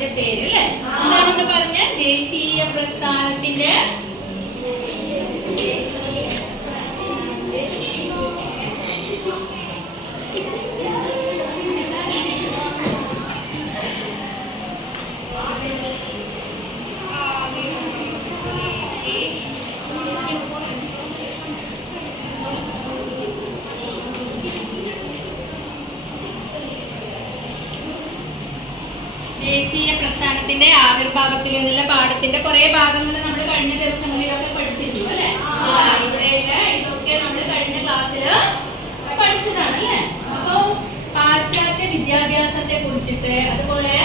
പാഠത്തിന്റെ പേര് അല്ലേ? എന്താണെന്ന് പറഞ്ഞ ദേശീയ പ്രസ്ഥാനത്തിന്റെ ദേശീയ പ്രസ്ഥാനത്തിന്റെ ആവിർഭാവത്തിൽ നിന്നുള്ള പാഠത്തിന്റെ കുറെ ഭാഗങ്ങൾ നമ്മൾ കഴിഞ്ഞ ദിവസങ്ങളിലൊക്കെ പഠിച്ചിരുന്നു അല്ലെ? ലൈബ്രറിയില് ഇതൊക്കെ നമ്മൾ കഴിഞ്ഞ ക്ലാസ്സില് പഠിച്ചതാണ് അല്ലെ? അപ്പൊ പാശ്ചാത്യ വിദ്യാഭ്യാസത്തെ കുറിച്ചിട്ട്, അതുപോലെ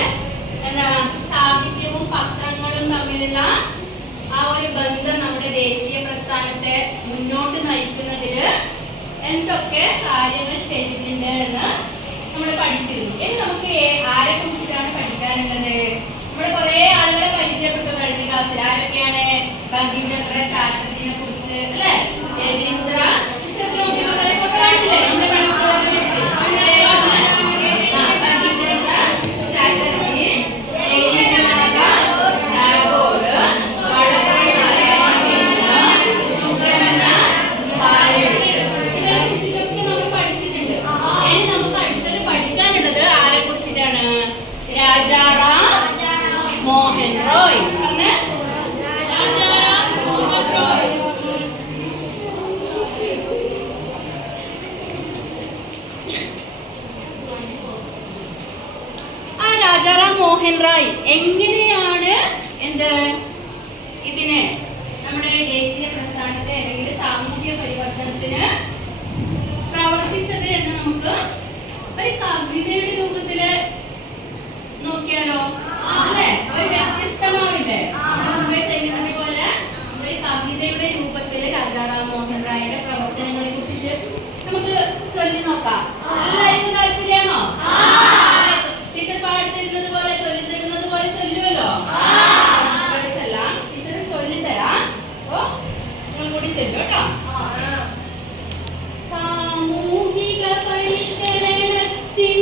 എന്താ സാഹിത്യവും പത്രങ്ങളും തമ്മിലുള്ള ആ ഒരു ബന്ധം നമ്മുടെ ദേശീയ പ്രസ്ഥാനത്തെ മുന്നോട്ട് നയിക്കുന്നതില് എന്തൊക്കെ കാര്യങ്ങൾ ചെയ്തിട്ടുണ്ട് എന്ന് നമ്മൾ പഠിച്ചിരുന്നു. ഇനി നമുക്ക് ആരെ കുറിച്ചിട്ടാണ് പഠിക്കാനുള്ളത്? നമ്മൾ കുറെ ആളുകളെ പരിചയപ്പെട്ടു കഴിഞ്ഞ ക്ലാസ്സിൽ. ആരൊക്കെയാണ്? ബങ്കിംചന്ദ്ര ചാറ്റർജിനെ കുറിച്ച് അല്ലെ? രവീന്ദ്ര മോഹൻ റോയ്. ആ രാജാറാം മോഹൻ റോയ് എങ്ങനെയാണ് ഇതിന് നമ്മുടെ ദേശീയ പ്രസ്ഥാനത്തെ അല്ലെങ്കിൽ സാമൂഹ്യ പരിവർത്തനത്തിന് പ്രവർത്തിച്ചത് എന്ന് നമുക്ക് ഒരു കവിതയുടെ രൂപത്തില് നോക്കിയാലോ? അല്ലേ? ഒരു വ്യത്യസ്തമാവില്ലേ? മുമ്പേ ചെയ്യുന്നത് പോലെ ഒരു കവിതയുടെ രൂപത്തില് രാജാറാം മോഹൻ റായിയുടെ പ്രവർത്തനങ്ങളെ കുറിച്ചിട്ട് നമുക്ക് ചൊല്ലി നോക്കാം. എല്ലാവർക്കും താല്പര്യമാണോ? ടീച്ചർ പാടിത്തരുന്നത് പോലെ ചൊല്ലിത്തരുന്നത് പോലെ ചൊല്ലുമല്ലോ? ചെല്ലാം. ടീച്ചർ ചൊല്ലിത്തരാം. അപ്പൊ നിങ്ങൾ കൂടി ചെല്ലും കേട്ടോ. സാമൂഹിക പരിഷ്കരണത്തിൻ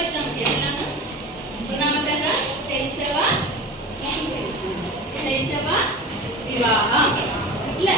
വായിച്ചാൽ മതി. എന്താണ് ഒന്നാമത്തേത്? ശൈശവ വിവാഹം അല്ലേ?